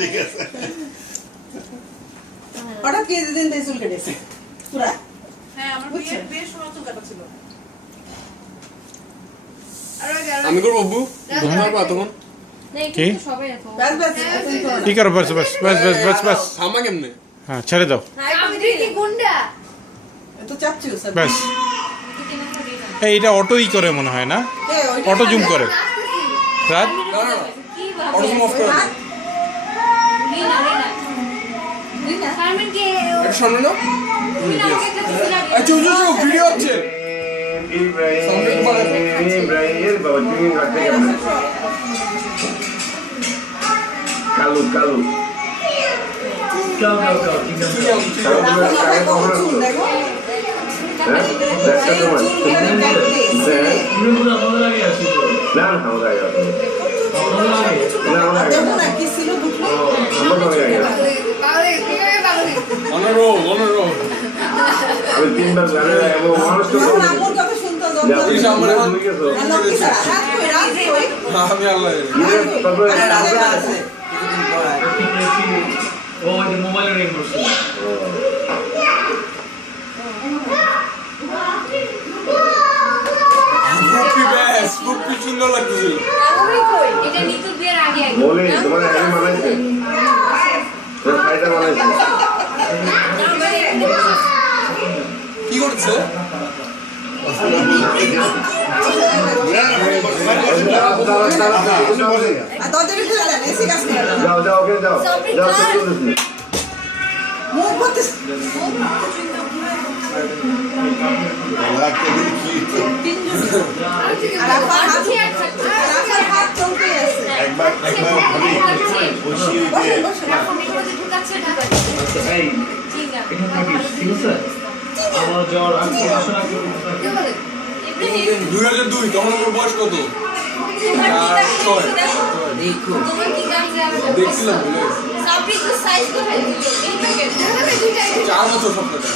ঠিক আছে। হঠাৎ কি দিন দিয়ে চুল কেটেছে পুরা। হ্যাঁ আমার বিয়ের সময় চুল কাটা ছিল। আমি করবো আব্বু তখন কি বাস বাস কি করো বাস বাস বাস বাস বাস বাস থামা কেমনে হ্যাঁ ছেড়ে দাও এত চাপছি স্যার। ব্যাস এই এটা অটোই করে মনে হয় না অটো জুম করে রাত অটো অফ করে এটা সামনে না আচ্ছা ভিডিও হচ্ছে কালু কালু আমি তিনবার জানি আমি আল্লাহ মোবাইলের রিং করছে খুব সুন্দর লাগতেছিল বলি তোমার আগে বানাইছে ফাইটা বানাইছে কি করছে যাও যাও ওকে যাও যাও আমার জ্বর আমি পড়াশোনা 2002 তখন ওর বয়স কত দেখছিলাম 4 বছর স্বপ্নটা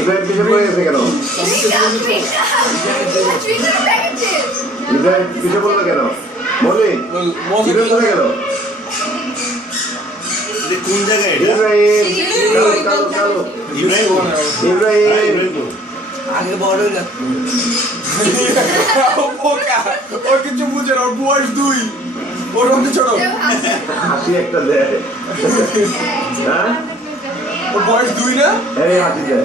ইব্রাহিম পিছে পড়ে গেছে কেন ইব্রাহিম পিছে পড়লো কেন বলি ইব্রাহিম চলে গেল কোন জায়গায় ইব্রাহিম কালু কালু ইব্রাহিম আগে বড় লাগতো ওর কিছু বুঝে না ওর বয়স 2 ওর অনেক ছোট হাসি একটা দেয় হ্যাঁ ওর বয়স 2 না এই হাসি দেয়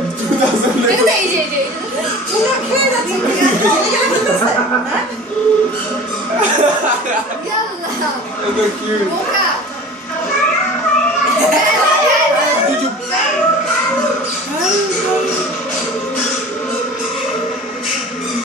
এটা কি